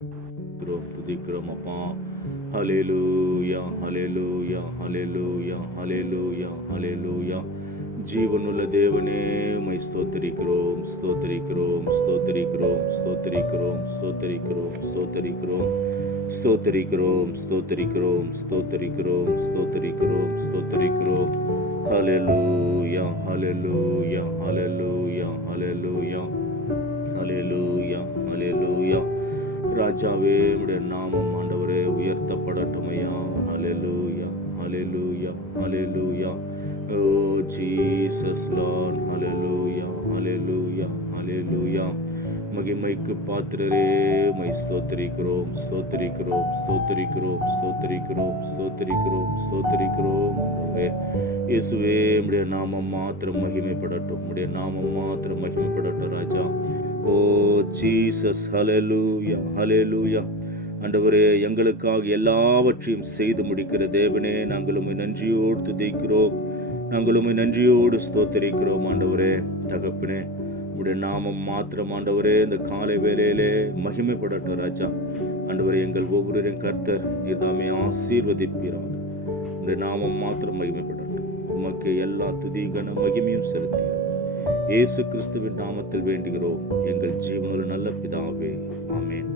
துதிக்கிறோம் துதிக்கிறோம் அப்பா ஹalleluya ஹalleluya ஹalleluya ஹalleluya ஹalleluya ஜீவனுள்ள தேவனே மை ஸ்தோத்திரிக்கிறோம் ஸ்தோத்திரிக்கிறோம் ஸ்தோத்திரிக்கிறோம் ஸ்தோத்திரிக்கிறோம் ஸ்தோத்திரிக்கிறோம் ஸ்தோத்திரிக்கிறோம் ஸ்தோத்திரிக்கிறோம் ஸ்தோத்திரிக்கிறோம் ஸ்தோத்திரிக்கிறோம் ஸ்தோத்திரிக்கிறோம் ஸ்தோத்திரிக்கிறோம் ஹalleluya ஹalleluya ஹalleluya ஹalleluya ஹalleluya ராஜாவே உடைய நாமம் ஆண்டவரே உயர்த்தப்படட்டும் ஐயா. Hallelujah hallelujah hallelujah. Oh Jesus Lord hallelujah hallelujah hallelujah. மகிமைக்கு பாத்திரரே மை ஸ்தோத்திரிக்கிறோம் ஸ்தோத்திரிக்கிறோம் ஸ்தோத்திரிக்கிறோம் ஸ்தோத்திரிக்கிறோம் ஸ்தோத்திரிக்கிறோம் ஸ்தோத்திரிக்கிறோம் இயேசுவே உடைய நாமம் மாத்திரம் மகிமைப்படட்டும் உடைய நாமம் மாத்திரம் மகிமைப்படட்டும் ராஜா. ஓ ஜீசஸ் ஹலலூயா ஹலலூயா ஆண்டவரே எங்களுக்காக எல்லாவற்றையும் செய்து முடிக்கிற தேவனே நாங்கள் உண்மை நன்றியோடு துதிக்கிறோம். நாங்கள் உண்மை நன்றியோடு ஸ்தோத்தரிக்கிறோம் ஆண்டவரே தகப்பினே. உடைய நாமம் மாத்திரம் ஆண்டவரே இந்த காலை வேலையிலே மகிமைப்படட்டும் ராஜா. ஆண்டவரே எங்கள் ஒவ்வொருவரையும் கர்த்தர் நீர்தாமே ஆசீர்வதிப்பீராக. உடைய நாமம் மாத்திரம் மகிமைப்படட்டும். உமக்கு எல்லா துதி கன மகிமையும் செலுத்தீர்கள் இயேசு கிறிஸ்துவின் நாமத்தில் வேண்டுகிறோம். எங்கள் ஜீவனுள்ள நல்ல பிதாவே ஆமேன்.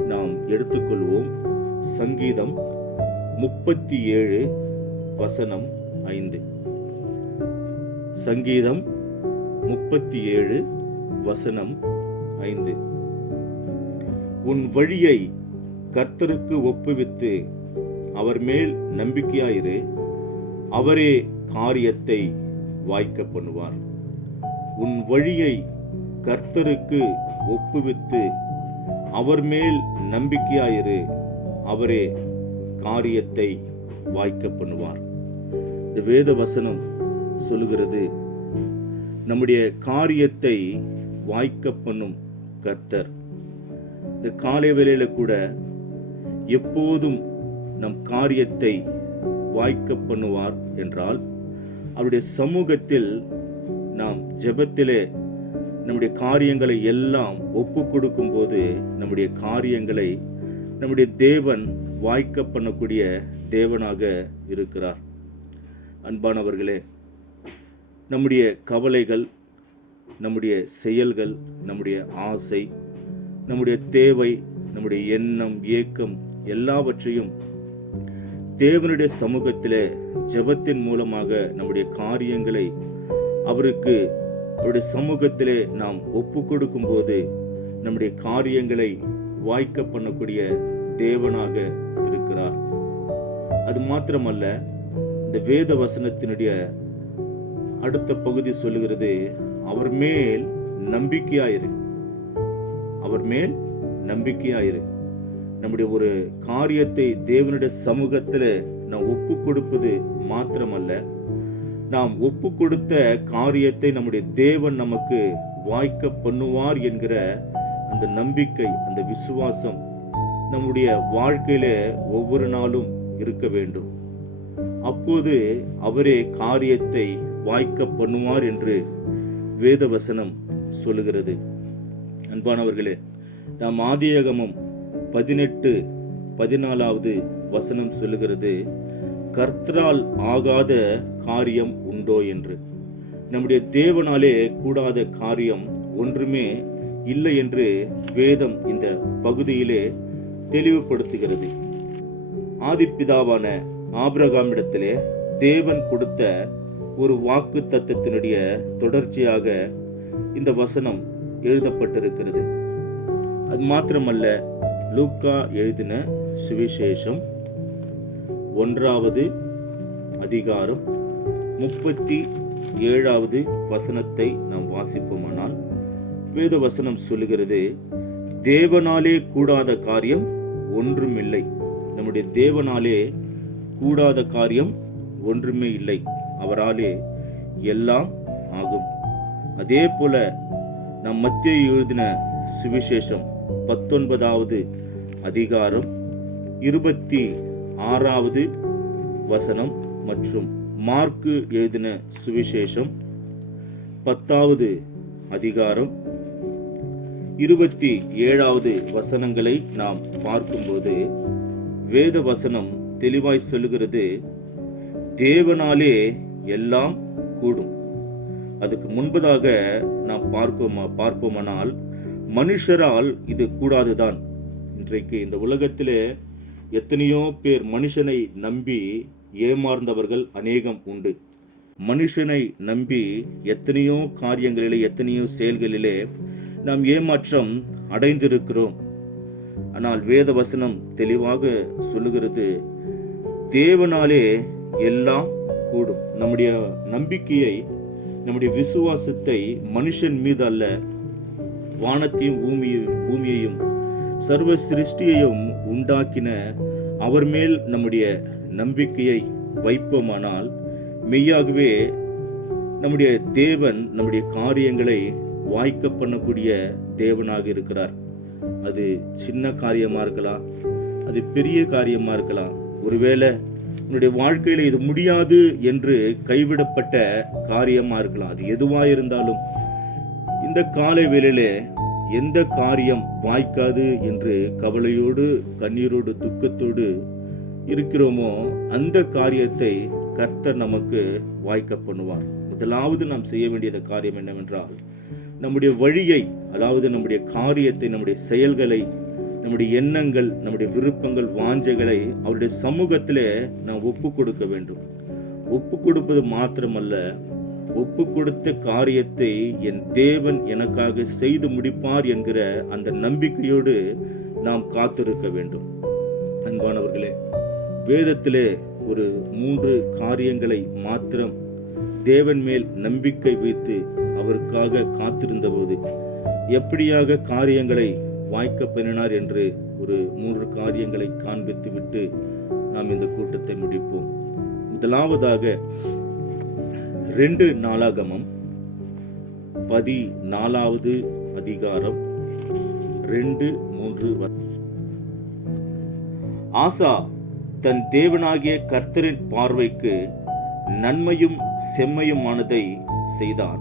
நாம் எடுத்துக்கொள்வோம் சங்கீதம் முப்பத்தி ஏழு வசனம் ஐந்து. சங்கீதம் முப்பத்தி ஏழு வசனம் ஐந்து. உன் வழியை கர்த்தருக்கு ஒப்புவித்து அவர் மேல் நம்பிக்கையாயிரு. அவரே காரியத்தை வாய்க்க பண்ணுவார். உன் வழியை கர்த்தருக்கு ஒப்புவித்து அவர் மேல் நம்பிக்கையாயிரு. அவரே காரியத்தை வாய்க்க பண்ணுவார். இந்த வேத வசனம் சொல்லுகிறது நம்முடைய காரியத்தை வாய்க்க பண்ணும் கர்த்தர். இந்த காலை வேளையில் கூட எப்போதும் நம் காரியத்தை வாய்க்க பண்ணுவார் என்றால் அவருடைய சமூகத்தில் நாம் ஜெபத்திலே நம்முடைய காரியங்களை எல்லாம் ஒப்பு கொடுக்கும்போது நம்முடைய காரியங்களை நம்முடைய தேவன் வாய்க்க பண்ணக்கூடிய தேவனாக இருக்கிறார். அன்பானவர்களே நம்முடைய கவலைகள் நம்முடைய செயல்கள் நம்முடைய ஆசை நம்முடைய தேவை நம்முடைய எண்ணம் ஏக்கம் எல்லாவற்றையும் தேவனுடைய சமூகத்தில் ஜெபத்தின் மூலமாக நம்முடைய காரியங்களை அவருக்கு அவருடைய சமூகத்திலே நாம் ஒப்பு கொடுக்கும்போது நம்முடைய காரியங்களை வாய்க்க பண்ணக்கூடிய தேவனாக இருக்கிறார். அது மாத்திரமல்ல இந்த வேத வசனத்தினுடைய அடுத்த பகுதி சொல்லுகிறது அவர் மேல் நம்பிக்கையாயிரு. அவர் மேல் நம்பிக்கையாயிரு. நம்முடைய ஒரு காரியத்தை தேவனுடைய சமூகத்தில் நான் ஒப்பு கொடுப்பது மாத்திரமல்ல நாம் ஒப்பு கொடுத்த காரியத்தை நம்முடைய தேவன் நமக்கு வாய்க்க பண்ணுவார் என்கிற அந்த நம்பிக்கை அந்த விசுவாசம் நம்முடைய வாழ்க்கையில ஒவ்வொரு நாளும் இருக்க வேண்டும். அப்போது அவரே காரியத்தை வாய்க்க பண்ணுவார் என்று வேத வசனம் சொல்லுகிறது. அன்பானவர்களே நாம் ஆதியகமம் பதினெட்டு பதினாலாவது வசனம் சொல்லுகிறது. கர்த்தரால் ஆகாத காரியம் உண்டோ என்று. நம்முடைய தேவனாலே கூடாத காரியம் ஒன்றுமே இல்லை என்று வேதம் இந்த பகுதியிலே தெளிவுபடுத்துகிறது. ஆதிப்பிதாவான ஆபிரகாமிடத்திலே தேவன் கொடுத்த ஒரு வாக்கு தத்துவத்தினுடைய தொடர்ச்சியாக இந்த வசனம் எழுதப்பட்டிருக்கிறது. அது மாத்திரமல்ல லூக்கா எழுதின சுவிசேஷம் ஒன்றாவது அதிகாரம் முப்பத்தி ஏழாவது வசனத்தை நாம் வாசிப்போமானால் வேத வசனம் சொல்லுகிறது தேவனாலே கூடாத காரியம் ஒன்றுமில்லை. நம்முடைய தேவனாலே கூடாத காரியம் ஒன்றுமே இல்லை. அவராலே எல்லாம் ஆகும். அதே போல நம் மத்திய எழுதின சுவிசேஷம் பத்தொன்பதாவது அதிகாரம் இருபத்தி ஆறாவது வசனம் மற்றும் மார்க்கு எழுதின சுவிசேஷம் பத்தாவது அதிகாரம். இருபத்தி ஏழாவது வசனங்களை நாம் பார்க்கும்போது வேத வசனம் தெளிவாய் சொல்லுகிறது தேவனாலே எல்லாம் கூடும். அதுக்கு முன்பதாக நாம் பார்ப்போமா பார்ப்போமானால் மனுஷரால் இது கூடாதுதான். இன்றைக்கு இந்த உலகத்திலே எத்தனையோ பேர் மனுஷனை நம்பி ஏமாறுந்தவர்கள் அநேகம் உண்டு. மனுஷனை நம்பி எத்தனையோ காரியங்களிலே எத்தனையோ செயல்களிலே நாம் ஏமாற்றம் அடைந்திருக்கிறோம். ஆனால் வேத வசனம் தெளிவாக சொல்லுகிறது தேவனாலே எல்லாம் கூடும். நம்முடைய நம்பிக்கையை நம்முடைய விசுவாசத்தை மனுஷன் மீது அல்ல வானத்தையும் பூமியையும் பூமியையும் சர்வ சிருஷ்டியையும் உண்டாக்கின அவர் மேல் நம்முடைய நம்பிக்கையை வைப்போமானால் மெய்யாகவே நம்முடைய தேவன் நம்முடைய காரியங்களை வாய்க்க பண்ணக்கூடிய தேவனாக இருக்கிறார். அது சின்ன காரியமாக இருக்கலாம் அது பெரிய காரியமாக இருக்கலாம். ஒருவேளை உன்னுடைய வாழ்க்கையில் இது முடியாது என்று கைவிடப்பட்ட காரியமாக இருக்கலாம். அது எதுவாக இருந்தாலும் இந்த காலை வேளையில எந்த காரியம் வாய்க்காது என்று கவலையோடு கண்ணீரோடு துக்கத்தோடு இருக்கிறோமோ அந்த காரியத்தை கர்த்தர் நமக்கு வாய்க்க பண்ணுவார். முதலாவது நாம் செய்ய வேண்டியது காரியம் என்னவென்றால் நம்முடைய வழியை அதாவது நம்முடைய காரியத்தை நம்முடைய செயல்களை நம்முடைய எண்ணங்கள் நம்முடைய விருப்பங்கள் வாஞ்சைகளை அவருடைய சமூகத்திலே நாம் ஒப்பு கொடுக்க வேண்டும். ஒப்பு கொடுப்பது மாத்திரமல்ல ஒப்பு கொடுத்த காரியத்தை என் தேவன் எனக்காக செய்து முடிப்பார் என்கிற அந்த நம்பிக்கையோடு நாம் காத்திருக்க வேண்டும். அன்பானவர்களே வேதத்திலே ஒரு மூன்று காரியங்களை மாத்திரம் தேவன் மேல் நம்பிக்கை வைத்து அவருக்காக காத்திருந்தபோது எப்படியாக காரியங்களை வாய்க்க பண்ணினார் என்று ஒரு மூன்று காரியங்களை காண்பித்துவிட்டு நாம் இந்த கூட்டத்தை முடிப்போம். முதலாவதாக ரெண்டு நாளாகமம் பதி நாலாவது அதிகாரம் ரெண்டு மூன்று ஆசா தன் தேவனாகிய கர்த்தரின் பார்வைக்கு நன்மையும் செம்மையுமானதை செய்தான்.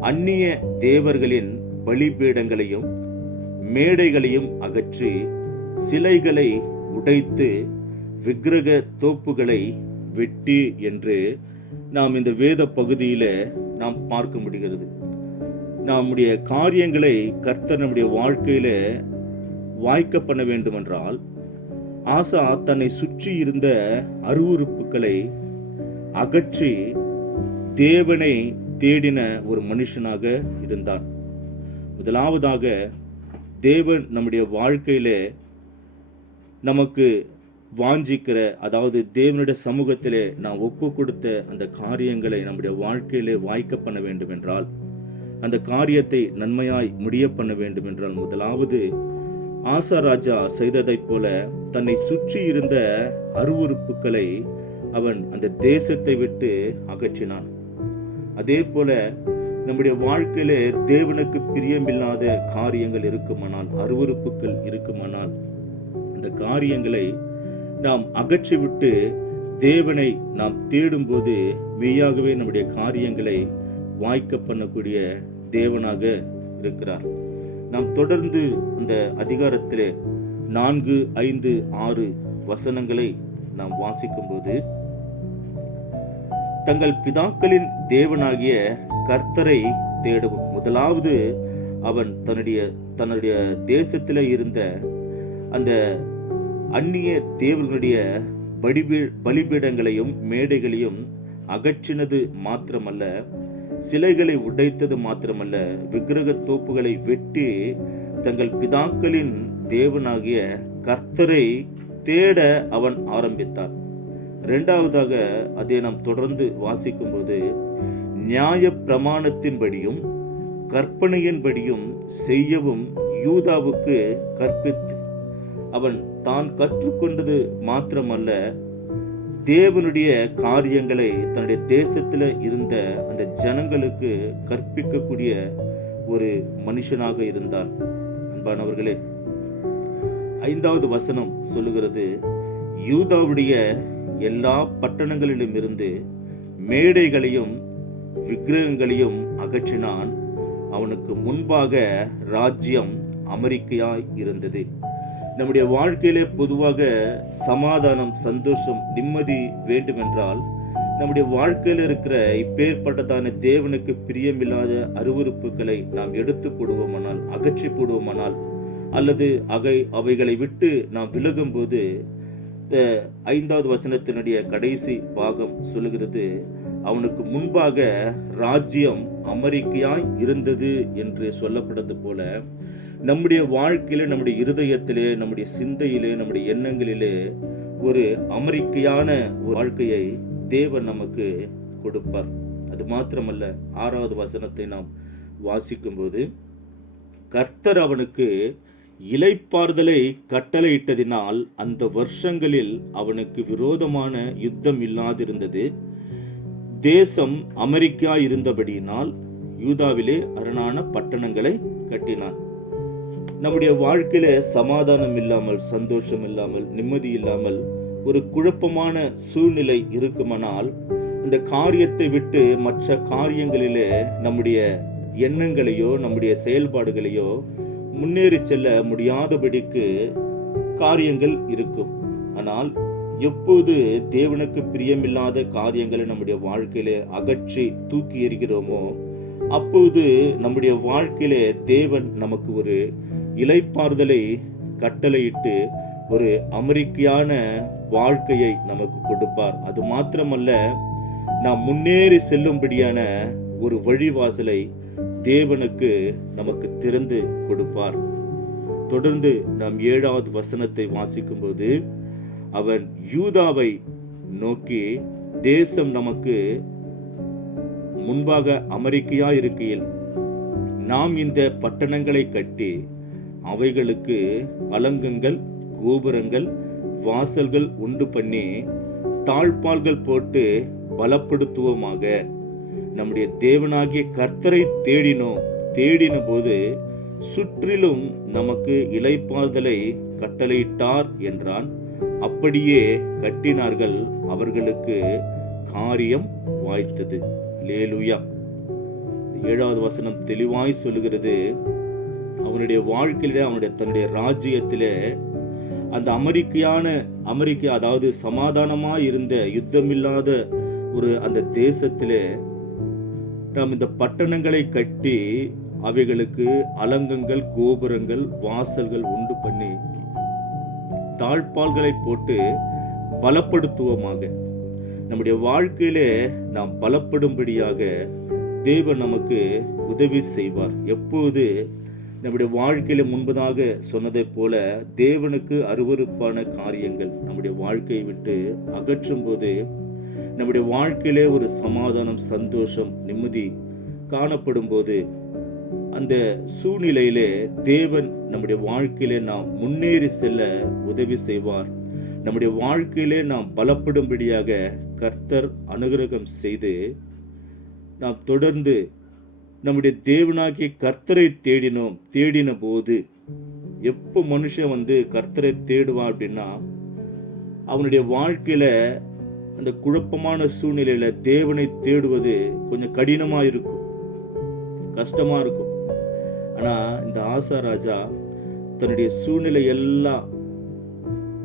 அந்நிய தேவர்களின் பலிபீடங்களையும் மேடைகளையும் அகற்றி சிலைகளை உடைத்து விக்கிரக தோப்புகளை வெட்டி என்று நாம் இந்த வேத பகுதியில் நாம் பார்க்க முடிகிறது. நம்முடைய காரியங்களை கர்த்தர் நம்முடைய வாழ்க்கையில் வாய்க்க பண்ண வேண்டுமென்றால் ஆசா தன்னை சுற்றி இருந்த அருவுறுப்புகளை அகற்றி தேவனை தேடின ஒரு மனுஷனாக இருந்தான். முதலாவதாக தேவன் நம்முடைய வாழ்க்கையில் நமக்கு வாஞ்சிக்கிற அதாவது தேவனுடைய சமூகத்திலே நாம் ஒப்பு கொடுத்த அந்த காரியங்களை நம்முடைய வாழ்க்கையிலே வாய்க்க பண்ண வேண்டும் என்றால் அந்த காரியத்தை நன்மையாய் முடிய பண்ண வேண்டும் என்றால் முதலாவது ஆசா ராஜா செய்ததைப் போல தன்னை சுற்றி இருந்த அருவறுப்புகளை அவன் அந்த தேசத்தை விட்டு அகற்றினான். அதே போல நம்முடைய வாழ்க்கையிலே தேவனுக்கு பிரியமில்லாத காரியங்கள் இருக்குமானால் அருவறுப்புகள் இருக்குமானால் அந்த காரியங்களை நாம் அகற்றிவிட்டு தேவனை நாம் தேடும்போது மெய்யாகவே நம்முடைய காரியங்களை வாய்க்க பண்ணக்கூடிய தேவனாக இருக்கிறார். நாம் தொடர்ந்து அந்த அதிகாரத்தில் நான்கு ஐந்து ஆறு வசனங்களை நாம் வாசிக்கும்போது தங்கள் பிதாக்களின் தேவனாகிய கர்த்தரை தேடவும். முதலாவது அவன் தன்னுடைய தன்னுடைய தேசத்தில் இருந்த அந்த அந்நிய தேவர்களுடைய பலிபீ பலிபீடங்களையும் மேடைகளையும் அகற்றினது மாத்திரமல்ல சிலைகளை உடைத்தது மாத்திரமல்ல விக்கிரக தோப்புகளை வெட்டி தங்கள் பிதாக்களின் தேவனாகிய கர்த்தரை தேட அவன் ஆரம்பித்தான் இரண்டாவதாக அதை நாம் தொடர்ந்து வாசிக்கும்போது நியாய பிரமாணத்தின்படியும் கற்பனையின்படியும் செய்யவும் யூதாவுக்கு கற்பித்து அவன் தான் கற்றுக்கொண்டது மாத்திரமல்ல தேவனுடைய காரியங்களை தன்னுடைய தேசத்தில் இருந்த அந்த ஜனங்களுக்கு கற்பிக்கக்கூடிய ஒரு மனுஷனாக இருந்தான். அன்பானவர்களே ஐந்தாவது வசனம் சொல்லுகிறது யூதாவுடைய எல்லா பட்டணங்களிலும் இருந்து மேடைகளையும் விக்கிரகங்களையும் அகற்றினான். அவனுக்கு முன்பாக ராஜ்யம் அமெரிக்கையாய் இருந்தது. நம்முடைய வாழ்க்கையிலே பொதுவாக சமாதானம் சந்தோஷம் நிம்மதி வேண்டுமென்றால் நம்முடைய வாழ்க்கையில் இருக்கிற இப்பேற்பட்டதான தேவனுக்கு பிரியமில்லாத அருவருப்புகளை நாம் எடுத்து போடுவோமானால் அகற்றி போடுவோமானால் அல்லது அகை அவைகளை விட்டு நாம் விலகும்போது இந்த ஐந்தாவது வசனத்தினுடைய கடைசி பாகம் சொல்லுகிறது அவனுக்கு முன்பாக ராஜ்யம் அமெரிக்கையாய் இருந்தது என்று சொல்லப்பட்டது போல நம்முடைய வாழ்க்கையிலே நம்முடைய இருதயத்திலே நம்முடைய சிந்தையிலே நம்முடைய எண்ணங்களிலே ஒரு அமெரிக்கையான ஒரு வாழ்க்கையை தேவன் நமக்கு கொடுப்பார். அது மாத்திரமல்ல ஆறாவது வசனத்தை நாம் வாசிக்கும்போது கர்த்தர் அவனுக்கு இலைப்பாறுதலை கட்டளையிட்டதினால் அந்த வருஷங்களில் அவனுக்கு விரோதமான யுத்தம் இல்லாதிருந்தது. தேசம் அமெரிக்கா இருந்தபடியினால் யூதாவிலே அரணான பட்டணங்களை கட்டினான். நம்முடைய வாழ்க்கையில சமாதானம் இல்லாமல் சந்தோஷம் இல்லாமல் நிம்மதி இல்லாமல் ஒரு குழப்பமான சூழ்நிலை இருக்குமானால் இந்த காரியத்தை விட்டு மற்ற காரியங்களிலே நம்முடைய எண்ணங்களையோ நம்முடைய செயல்பாடுகளையோ முன்னேறி செல்ல முடியாதபடிக்கு காரியங்கள் இருக்கும். ஆனால் எப்போது தேவனுக்கு பிரியமில்லாத காரியங்களை நம்முடைய வாழ்க்கையிலே அகற்றி தூக்கி எறிகிறோமோ அப்போது நம்முடைய வாழ்க்கையிலே தேவன் நமக்கு ஒரு இலைப்பாறுதலை கட்டளையிட்டு ஒரு அமெரிக்கையான வாழ்க்கையை நமக்கு கொடுப்பார். அது மாத்திரமல்ல நாம் முன்னேறி செல்லும்படியான ஒரு வழிவாசலை தேவனுக்கு நமக்கு திறந்து கொடுப்பார். தொடர்ந்து நாம் ஏழாவது வசனத்தை வாசிக்கும்போது அவன் யூதாவை நோக்கி தேசம் நமக்கு முன்பாக அமெரிக்கையா இருக்கையில் நாம் இந்த பட்டணங்களை கட்டி அவைகளுக்கு அலங்கங்கள் கோபுரங்கள் வாசல்கள் உண்டு பண்ணி தாழ்பால்கள் போட்டு பலப்படுத்துவோமாக. நம்முடைய தேவனாகிய கர்த்தரை தேடினோம் தேடின போது சுற்றிலும் நமக்கு இலைப்பாறுதலை கட்டளையிட்டார் என்றான். அப்படியே கட்டினார்கள் அவர்களுக்கு காரியம் வாய்த்தது. லேலுயா ஏழாவது வசனம் தெளிவாய் சொல்லுகிறது. அவனுடைய வாழ்க்கையிலே அவனுடைய தன்னுடைய ராஜ்யத்திலே அந்த அமெரிக்கையான அமெரிக்கா அதாவது சமாதானமா இருந்த யுத்தமில்லாத ஒரு அந்த தேசத்திலே நாம் இந்த பட்டணங்களை கட்டி அவைகளுக்கு அலங்கங்கள் கோபுரங்கள் வாசல்கள் உண்டு பண்ணி தாழ்பால்களை போட்டு பலப்படுத்துவோமாக. நம்முடைய வாழ்க்கையிலே நாம் பலப்படும்படியாக தேவன் நமக்கு உதவி செய்வார். எப்போது நம்முடைய வாழ்க்கையில முன்பதாக சொன்னதைப் போல தேவனுக்கு அருவருப்பான காரியங்கள் நம்முடைய வாழ்க்கையை விட்டு அகற்றும் போது நம்முடைய வாழ்க்கையிலே ஒரு சமாதானம் சந்தோஷம் நிம்மதி காணப்படும் போது அந்த சூழ்நிலையிலே தேவன் நம்முடைய வாழ்க்கையிலே நாம் முன்னேறி செல்ல உதவி செய்வார். நம்முடைய வாழ்க்கையிலே நாம் பலப்படும்படியாக கர்த்தர் அனுகிரகம் செய்து நாம் தொடர்ந்து நம்முடைய தேவனாகிய கர்த்தரை தேடினோம் தேடின போது எப்போ மனுஷன் வந்து கர்த்தரை தேடுவான் அப்படின்னா அவனுடைய வாழ்க்கையில அந்த குழப்பமான சூழ்நிலையில தேவனை தேடுவது கொஞ்சம் கடினமா இருக்கும். கஷ்டமா இருக்கும். ஆனா இந்த ஆசா ராஜா தன்னுடைய சூழ்நிலை எல்லாம்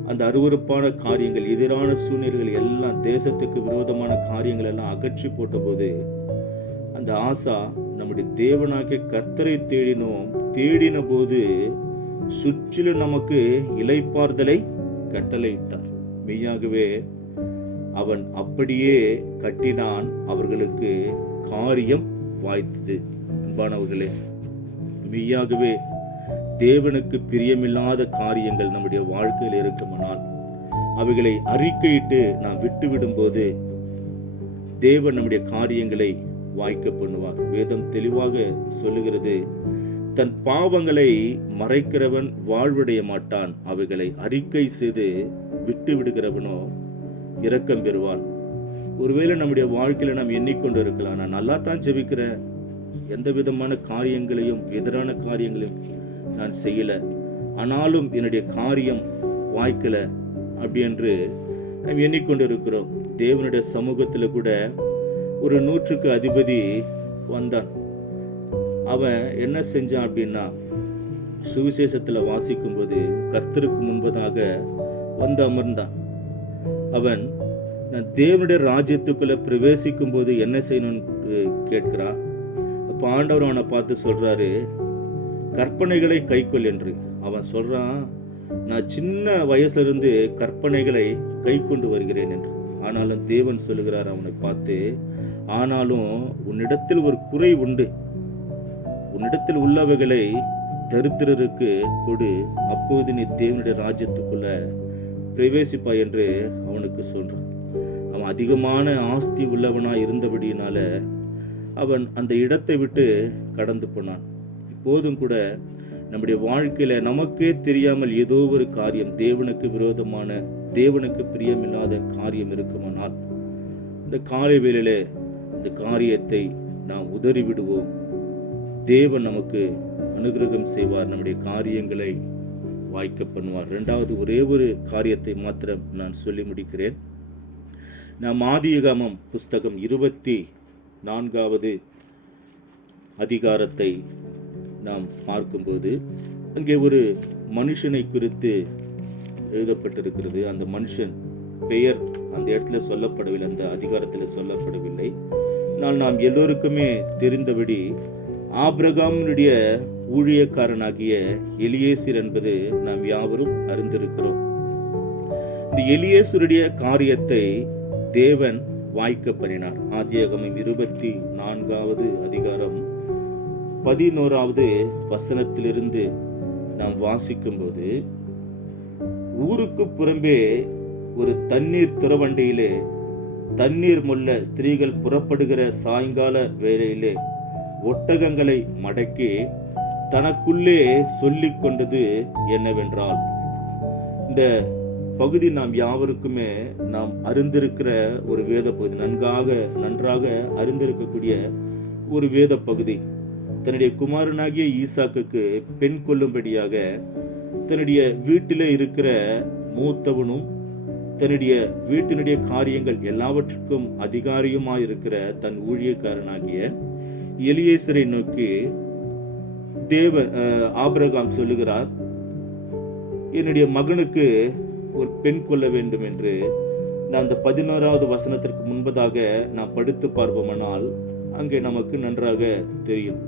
அந்த அருவருப்பான காரியங்கள் எதிரான சூழ்நிலைகள் எல்லாம் தேசத்துக்கு விரோதமான காரியங்கள் எல்லாம் அகற்றி போட்டபோது அந்த ஆசா நம்முடைய தேவனாகிய கர்த்தரை தேடினோம் தேடின போது சுற்றிலும் நமக்கு இலைப்பார்தலை கட்டளையிட்டார். மெய்யாகவே அவன் அப்படியே கட்டினான் அவர்களுக்கு காரியம் வாய்த்தது. அன்பானவர்களே மெய்யாகவே தேவனுக்கு பிரியமில்லாத காரியங்கள் நம்முடைய வாழ்க்கையில் இருக்குமானால் அவைகளை அறிக்கையிட்டு நாம் விட்டுவிடும்போது தேவன் நம்முடைய காரியங்களை வாய்க்க பண்ணுவார். வேதம் தெளிவாக சொல்லுகிறது தன் பாவங்களை மறைக்கிறவன் வாழ்வடைய மாட்டான். அவைகளை அறிக்கை செய்து விட்டு விடுகிறவனோ இரக்கம் பெறுவான். ஒருவேளை நம்முடைய வாழ்க்கையில நாம் எண்ணிக்கொண்டு இருக்கலாம். நான் நல்லா தான் ஜெபிக்கிறேன். எந்த விதமான காரியங்களையும் எதிரான காரியங்களையும் நான் செய்யல. ஆனாலும் என்னுடைய காரியம் வாய்க்கல அப்படி என்று நாம் எண்ணிக்கொண்டு இருக்கிறோம். தேவனுடைய சமூகத்தில் கூட ஒரு நூற்றுக்கு அதிபதி வந்தான். அவன் என்ன செஞ்சான் அப்படின்னா சுவிசேஷத்தில் வாசிக்கும்போது கர்த்தருக்கு முன்பதாக வந்து அமர்ந்தான். அவன் நான் தேவனுடைய ராஜ்யத்துக்குள்ளே பிரவேசிக்கும் போது என்ன செய்யணும்னு கேட்கிறான்? அப்போ ஆண்டவர் அவனை பார்த்து சொல்கிறாரு கற்பனைகளை கைக்கொள் என்று. அவன் சொல்கிறான் நான் சின்ன வயசுலேருந்து கற்பனைகளை கை கொண்டு வருகிறேன் என்று. ஆனாலும் தேவன் சொல்லுகிறார் அவனை பார்த்து ஆனாலும் உன்னிடத்தில் ஒரு குறை உண்டு. உன்னிடத்தில் உள்ளவைகளை தரித்திரருக்கு கொடு. அப்போது நீ தேவனுடைய ராஜ்யத்துக்குள்ள பிரவேசிப்பாய் என்று அவனுக்கு சொல்றான். அவன் அதிகமான ஆஸ்தி உள்ளவனா இருந்தபடியினால அவன் அந்த இடத்தை விட்டு கடந்து போனான். இப்போதும் கூட நம்முடைய வாழ்க்கையில நமக்கே தெரியாமல் ஏதோ ஒரு காரியம் தேவனுக்கு விரோதமான தேவனுக்கு பிரியமில்லாத காரியம் இருக்குமானால் இந்த காலை வேளையிலே இந்த காரியத்தை நாம் உதறிவிடுவோம். தேவன் நமக்கு அனுகிரகம் செய்வார். நம்முடைய காரியங்களை வாய்க்க பண்ணுவார். ரெண்டாவது ஒரே ஒரு காரியத்தை மாத்திரம் நான் சொல்லி முடிக்கிறேன். நாம் ஆதியகமம் புஸ்தகம் இருபத்தி நான்காவது அதிகாரத்தை நாம் பார்க்கும்போது அங்கே ஒரு மனுஷனை குறித்து எழுதப்பட்டிருக்கிறது. அந்த மனுஷன் பெயர் அந்த இடத்துல சொல்லப்படவில்லை அந்த அதிகாரத்தில் சொல்லப்படவில்லை. ஆனால் நாம் எல்லோருக்குமே தெரிந்தபடி ஆபிரகாமனுடைய ஊழியக்காரனாகிய எலியேசர் என்பது நாம் யாவரும் அறிந்திருக்கிறோம். இந்த எலியேசருடைய காரியத்தை தேவன் வாய்க்க பண்ணினார். ஆதியாகமம் இருபத்தி நான்காவது அதிகாரம் பதினோராவது வசனத்திலிருந்து நாம் வாசிக்கும்போது ஊருக்கு புறம்பே ஒரு தண்ணீர் துறவண்டியிலே தண்ணீர் மொல்ல ஸ்திரீகள் புறப்படுகிற சாயங்கால வேளையிலே ஒட்டகங்களை மடக்கி தனக்குள்ளே சொல்லிக் கொண்டது என்னவென்றால் இந்த பகுதி நாம் யாவருக்குமே நாம் அறிந்திருக்கிற ஒரு வேத பகுதி நன்காக நன்றாக அறிந்திருக்கக்கூடிய ஒரு வேத பகுதி. தன்னுடைய குமாரனாகிய ஈசாக்குக்கு பெண் கொள்ளும்படியாக தன்னுடைய வீட்டிலே இருக்கிற மூத்தவனும் தன்னுடைய வீட்டினுடைய காரியங்கள் எல்லாவற்றுக்கும் அதிகாரியுமாயிருக்கிற தன் ஊழியக்காரனாகிய எலியேசரை நோக்கி தேவ ஆபிரகாம் சொல்லுகிறார் என்னுடைய மகனுக்கு ஒரு பெண் கொள்ள வேண்டும் என்று நான் அந்த பதினோராவது வசனத்திற்கு முன்பதாக நான் படுத்து பார்ப்போமானால் அங்கே நமக்கு நன்றாக தெரியும்.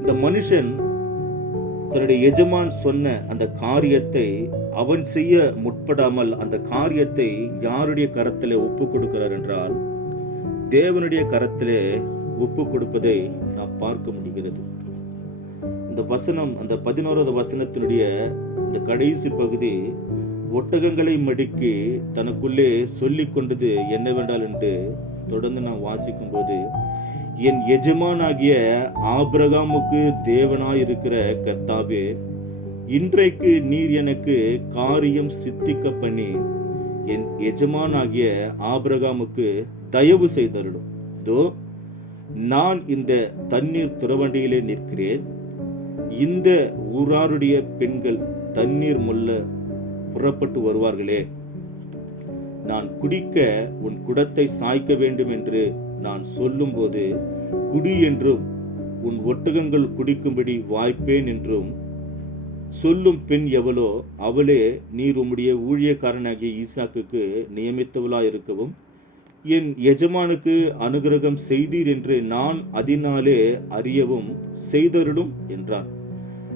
இந்த மனுஷன் தன்னுடைய எஜமான் சொன்ன அந்த காரியத்தை அவன் செய்ய முற்படாமல் அந்த காரியத்தை யாருடைய கரத்தில் ஒப்பு கொடுக்கிறார் என்றால் தேவனுடைய கரத்திலே ஒப்பு கொடுப்பதை நாம் பார்க்க முடிகிறது. இந்த வசனம் அந்த பதினோராவது வசனத்தினுடைய இந்த கடைசி பகுதி ஒட்டகங்களை மடிக்கி தனக்குள்ளே சொல்லிக் கொண்டது என்னவென்றால் என்று தொடர்ந்து நாம் வாசிக்கும் போது என் எஜமானாகிய ஆபிரகாமுக்கு தேவனாயிருக்கிற கர்த்தாவே இன்றைக்கு நீர் எனக்கு காரியம் சித்திக்க பண்ணி என் எஜமானாகிய ஆபிரகாமுக்கு தயவு செய்தருடும் இதோ நான் இந்த தண்ணீர் துறவண்டியிலே நிற்கிறேன். இந்த ஊராருடைய பெண்கள் தண்ணீர் முல்ல புறப்பட்டு வருவார்களே. நான் குடிக்க உன் குடத்தை சாய்க்க வேண்டும் என்று நான் சொல்லும்போது குடி என்றும் உன் ஒட்டகங்கள் குடிக்கும்படி வாய்ப்பேன் என்றும் சொல்லும் பெண் எவளோ அவளே நீர் உம்முடைய ஊழியக்காரனாகிய ஈசாக்குக்கு நியமித்தவளாக இருக்கவும் என் எஜமானுக்கு அனுகிரகம் செய்தீர் என்று நான் அதனாலே அறியவும் செய்தருடும் என்றான்.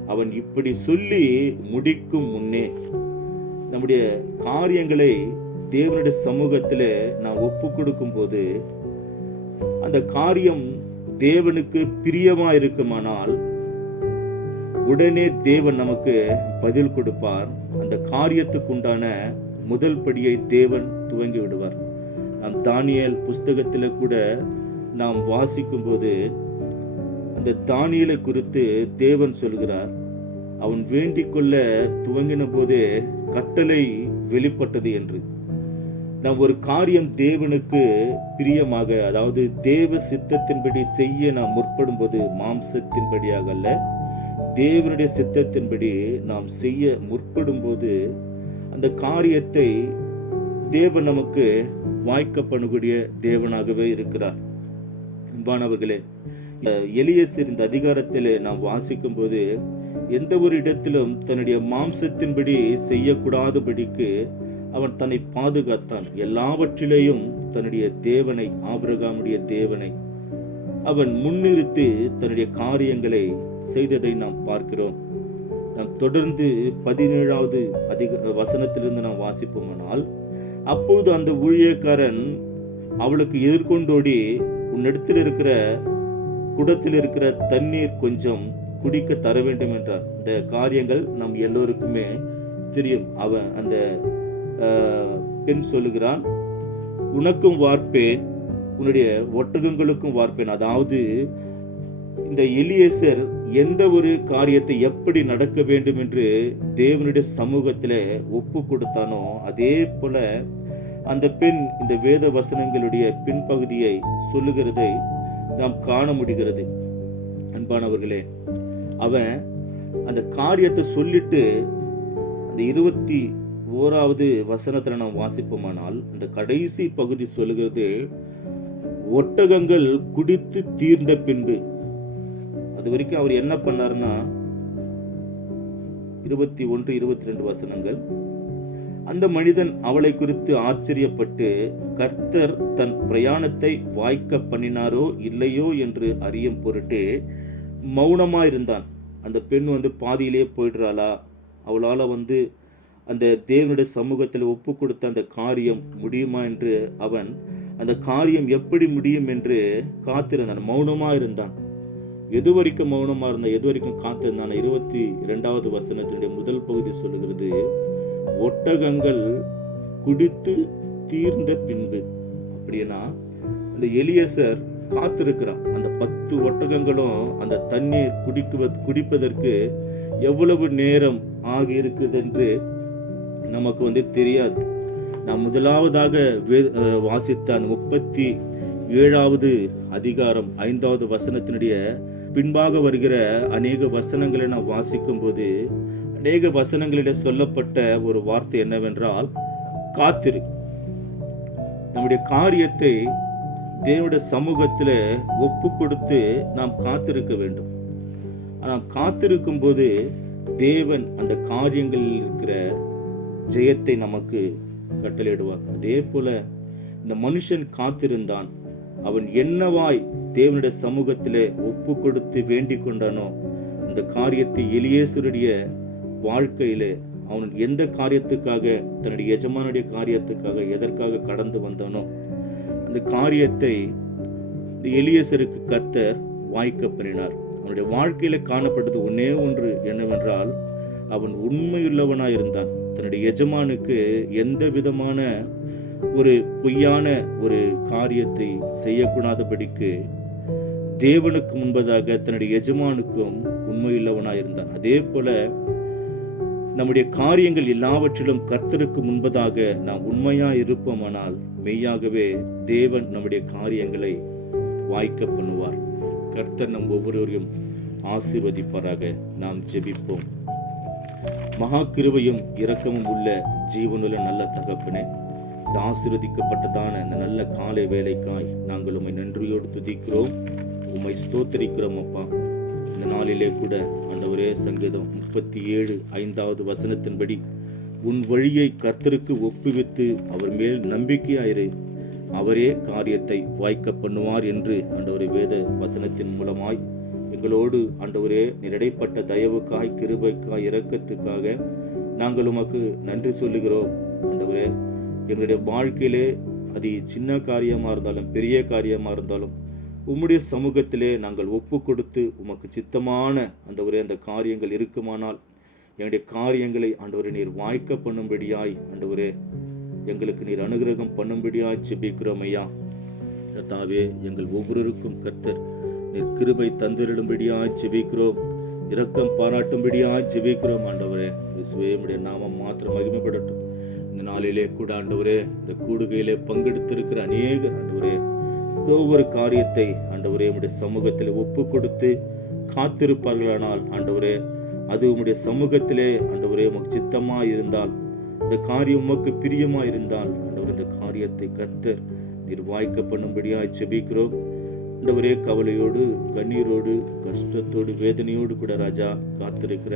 அவன் இப்படி சொல்லி முடிக்கும் முன்னே நம்முடைய காரியங்களை தேவனுடைய சமூகத்தில் நான் ஒப்பு கொடுக்கும் போது அந்த காரியம் தேவனுக்கு பிரியமா இருக்குமானால் உடனே தேவன் நமக்கு பதில் கொடுப்பார். அந்த காரியத்துக்கு உண்டான முதல் படியை தேவன் துவங்கி விடுவார். நாம் தானியல் புஸ்தகத்தில் கூட நாம் வாசிக்கும் போது அந்த தானியலை குறித்து தேவன் சொல்கிறார். அவன் வேண்டிக் கொள்ள துவங்கின போதே கட்டளை வெளிப்பட்டது என்று. நாம் ஒரு காரியம் தேவனுக்கு பிரியமாக அதாவது தேவ சித்தத்தின்படி செய்ய நாம் முற்படும் போது மாம்சத்தின்படியாக அல்ல தேவனுடைய சித்தத்தின்படி நாம் செய்ய முற்படும் போது அந்த காரியத்தை தேவன் நமக்கு வாய்க்க பண்ணக்கூடிய தேவனாகவே இருக்கிறார். அன்பானவர்களே எலியசர் இந்த அதிகாரத்தில் நாம் வாசிக்கும் போது எந்த ஒரு இடத்திலும் தன்னுடைய மாம்சத்தின்படி செய்யக்கூடாதபடிக்கு அவன் தன்னை பாதுகாத்தான். எல்லாவற்றிலேயும் தன்னுடைய தேவனை ஆபிரகாமுடைய தேவனை அவன் முன்னிறுத்தி தன்னுடைய காரியங்களை செய்ததை நாம் பார்க்கிறோம். நாம் தொடர்ந்து பதினேழாவது அதிக வசனத்திலிருந்து நாம் வாசிப்போமானால் அப்பொழுது அந்த ஊழியக்காரன் அவளுக்கு எதிர்கொண்டோடி உன்னிடத்தில் இருக்கிற குடத்தில் இருக்கிற தண்ணீர் கொஞ்சம் குடிக்க தர வேண்டும் என்றார் இந்த காரியங்கள் நம் எல்லோருக்குமே தெரியும். அவன் அந்த பெண் சொல்லுகிறான் உனக்கும் வார்ப்பேன் உன்னுடைய ஒட்டகங்களுக்கும் வார்ப்பேன். அதாவது இந்த எலியேசர் எந்த ஒரு காரியத்தை எப்படி நடக்க வேண்டும் என்று தேவனுடைய சமூகத்தில் ஒப்பு கொடுத்தானோ அதே போல அந்த பெண் இந்த வேத வசனங்களுடைய பின்பகுதியை சொல்லுகிறதை நாம் காண முடிகிறது. அன்பானவர்களே அவன் அந்த காரியத்தை சொல்லிட்டு அந்த இருபத்தி ஓராவது வசனத்தில் நாம் வாசிப்போமானால் இந்த கடைசி பகுதி சொல்லுகிறது ஒட்டகங்கள் குடித்து தீர்ந்த பின்பு. அது வரைக்கும் அவர் என்ன பண்ணார்னா இருபத்தி ஒன்று இருபத்தி ரெண்டு வசனங்கள் அந்த மனிதன் அவளை குறித்து ஆச்சரியப்பட்டு கர்த்தர் தன் பிரயாணத்தை வாய்க்க பண்ணினாரோ இல்லையோ என்று அறியும் பொருட்டு மௌனமாக இருந்தான் அந்த பெண் வந்து பாதியிலே போயிடுறாளா? அவளால் வந்து அந்த தேவனுடைய சமூகத்தில் ஒப்பு கொடுத்த அந்த காரியம் முடியுமா என்று அவன் அந்த காரியம் எப்படி முடியும் என்று காத்திருந்தான். மௌனமா இருந்தான். எது வரைக்கும் மௌனமா இருந்தான் எது வரைக்கும் காத்திருந்தான்? இருபத்தி இரண்டாவது வசனத்தினுடைய முதல் பகுதி சொல்லுகிறது ஒட்டகங்கள் குடித்து தீர்ந்த பின்பு. அப்படின்னா அந்த எலியசர் காத்திருக்கிறான். அந்த பத்து ஒட்டகங்களும் அந்த தண்ணீர் குடிக்குவ குடிப்பதற்கு எவ்வளவு நேரம் ஆகியிருக்குது என்று நமக்கு வந்து தெரியாது. நான் முதலாவதாக வே- வாசித்த அந்த முப்பத்தி ஏழாவது அதிகாரம் ஐந்தாவது வசனத்தினுடைய பின்பாக வருகிற அநேக வசனங்களை நான் வாசிக்கும் போது அநேக வசனங்களிட சொல்லப்பட்ட ஒரு வார்த்தை என்னவென்றால் காத்திரு. நம்முடைய காரியத்தை தேவனுடைய சமூகத்தில் ஒப்பு கொடுத்து நாம் காத்திருக்க வேண்டும். நாம் காத்திருக்கும் போது தேவன் அந்த காரியங்களில் இருக்கிற ஜெயத்தை நமக்கு கட்டளையிடுவார். அதே போல இந்த மனுஷன் காத்திருந்தான். அவன் என்னவாய் தேவனுடைய சமூகத்திலே ஒப்பு கொடுத்து வேண்டிக் கொண்டானோ அந்த காரியத்தை எலியேசுடைய வாழ்க்கையிலே அவன் எந்த காரியத்துக்காக தன்னுடைய எஜமானுடைய காரியத்துக்காக எதற்காக கடந்து வந்தானோ அந்த காரியத்தை இந்த எலியேசருக்கு கத்தர் வாய்க்க பண்ணினார். அவனுடைய வாழ்க்கையில காணப்பட்டது ஒன்னே ஒன்று என்னவென்றால் அவன் உண்மையுள்ளவனாயிருந்தான். தன்னுடைய எஜமானுக்கு எந்த விதமான ஒரு பொய்யான ஒரு காரியத்தை செய்யக்கூடாதபடிக்கு தேவனுக்கு முன்பதாக தன்னுடைய எஜமானுக்கும் உண்மையுள்ளவனாயிருந்தான். அதே போல நம்முடைய காரியங்கள் எல்லாவற்றிலும் கர்த்தருக்கு முன்பதாக நாம் உண்மையா இருப்போமானால் மெய்யாகவே தேவன் நம்முடைய காரியங்களை வாய்க்க பண்ணுவார். கர்த்தர் நம் ஒவ்வொருவரையும் ஆசீர்வதிப்பாராக. நாம் ஜெபிப்போம். மகா கிருபையும் இரக்கமும் உள்ள ஜீவனுள்ள நல்ல தகப்பனே இந்த ஆசீர்வதிக்கப்பட்டதான இந்த நல்ல காலை வேலைக்காய் நாங்கள் உம்மை நன்றியோடு துதிக்கிறோம் உம்மை ஸ்தோத்தரிக்கிறோம் அப்பா. இந்த நாளிலே கூட ஆண்டவரே சங்கீதம் முப்பத்தி ஏழு ஐந்தாவது வசனத்தின்படி உன் வழியை கர்த்தருக்கு ஒப்புவித்து அவர் மேல் நம்பிக்கையாயிரு. அவரே காரியத்தை வாய்க்க பண்ணுவார் என்று ஆண்டவரே வேத வசனத்தின் மூலமாய் எங்களோடு ஆண்டவரே நிரடைப்பட்ட தயவுக்காய் கிருபைக்காய் இரக்கத்துக்காக நாங்கள் உமக்கு நன்றி சொல்லுகிறோம். ஆண்டவரே எங்களுடைய வாழ்க்கையிலே அது சின்ன காரியமாக இருந்தாலும் பெரிய காரியமாக இருந்தாலும் உம்முடைய சமூகத்திலே நாங்கள் ஒப்பு கொடுத்து உமக்கு சித்தமான அந்த ஒரே அந்த காரியங்கள் இருக்குமானால் எங்களுடைய காரியங்களை ஆண்டவரே நீர் வாய்க்க பண்ணும்படியாய் ஆண்டவரே எங்களுக்கு நீர் அனுகிரகம் பண்ணும்படியாய் ஜெபிக்கிறோம் ஐயா. கர்த்தாவே எங்கள் ஒவ்வொருவருக்கும் கர்த்தர் நீர் கிருபை தந்திரிடும்படியாய் ஜெபிக்கிறோம் இரக்கம் பாராட்டும்படியாய் ஜெபிக்கிறோம் ஆண்டவரே. இயேசுவே நாமம் மாத்திரம் மகிமைப்படட்டும். இந்த நாளிலே கூட ஆண்டவரே இந்த கூடுகையிலே பங்கெடுத்திருக்கிற அநேகர் ஆண்டவரே ஏதோ ஒவ்வொரு காரியத்தை ஆண்டவரே உடைய சமூகத்தில் ஒப்பு கொடுத்து காத்திருப்பார்களானால் ஆண்டவரே அது உம்முடைய சமூகத்திலே ஆண்டவரே உமக்கு சித்தமா இருந்தால் இந்த காரியம் உமக்கு பிரியமா இருந்தால் ஆண்டவர் இந்த காரியத்தை கர்த்தர் நீர் வாய்க்க பண்ணும்படியாய் ஆண்டவரே கவலையோடு கண்ணீரோடு கஷ்டத்தோடு வேதனையோடு கூட ராஜா காத்திருக்கிற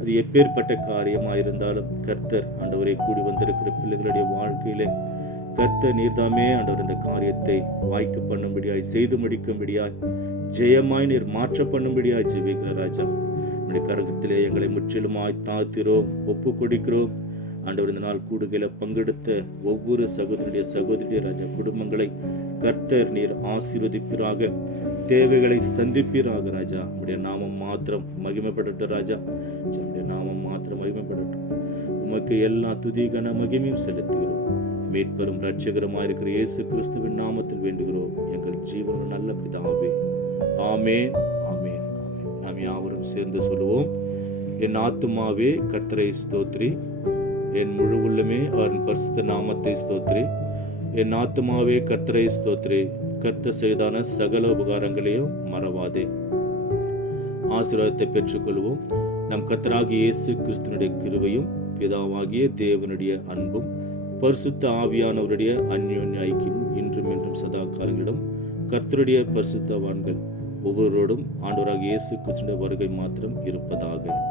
அது எப்பேற்பட்ட காரியமாக இருந்தாலும் கர்த்தர் ஆண்டவரை கூடி வந்திருக்கிற பிள்ளைகளுடைய வாழ்க்கையிலே கர்த்தர் நீர்தாமே ஆண்டவர் இந்த காரியத்தை வாய்க்கு பண்ணும்படியாய் செய்து முடிக்கும்படியாய் ஜெயமாய் நீர் மாற்ற பண்ணும்படியாய் ஜெபிக்கிற ராஜா. நம்முடைய கரகத்திலே எங்களை முற்றிலுமாய் தாத்திரோம் ஒப்பு கொடுக்கிறோம் ஆண்டவர் இந்த நாள் கூடுகையில் பங்கெடுத்த ஒவ்வொரு சகோதரனுடைய சகோதரிய ராஜா குடும்பங்களை கர்த்தர் நீர் ஆசீர்வதிப்பீராக. தேவைகளை சந்திப்பீராக ராஜா. உடைய நாமம் மாத்திரம் மகிமைப்படட்டும் ராஜா. உடைய நாமம் மாத்திரம் மகிமைப்படட்டும். உமக்கு எல்லா துதி கன மகிமையும் செலுத்துகிறோம். மீட்பெரும் ரட்சகரமாக இருக்கிற இயேசு கிறிஸ்துவின் நாமத்தில் வேண்டுகிறோம். எங்கள் ஜீவன நல்ல பிதாவே. ஆமே ஆமே நாம் யாவரும் சேர்ந்து சொல்லுவோம். என் ஆத்துமாவே கர்த்தரை ஸ்தோத்ரி. என் முழு உள்ளமே அவரின் பரிசுத்த நாமத்தை ஸ்தோத்ரி. என் ஆத்மாவே கர்த்தரை ஸ்தோத்ரி. கர்த்த செய்தான சகல உபகாரங்களையும் மறவாதே. ஆசீர்வாதத்தை பெற்றுக்கொள்வோம். நம் கர்த்தராகிய இயேசு கிறிஸ்துனுடைய கிருவையும் பிதாவாகிய தேவனுடைய அன்பும் பரிசுத்த ஆவியானவருடைய அந்யோன்ய ஐக்கியம் இன்றும் இன்றும் சதா காலங்களிடம் கர்த்தருடைய பரிசுத்தவான்கள் ஒவ்வொருவரோடும் ஆண்டவராக இயேசு கிறிஸ்துடைய வருகை மாத்திரம் இருப்பதாக.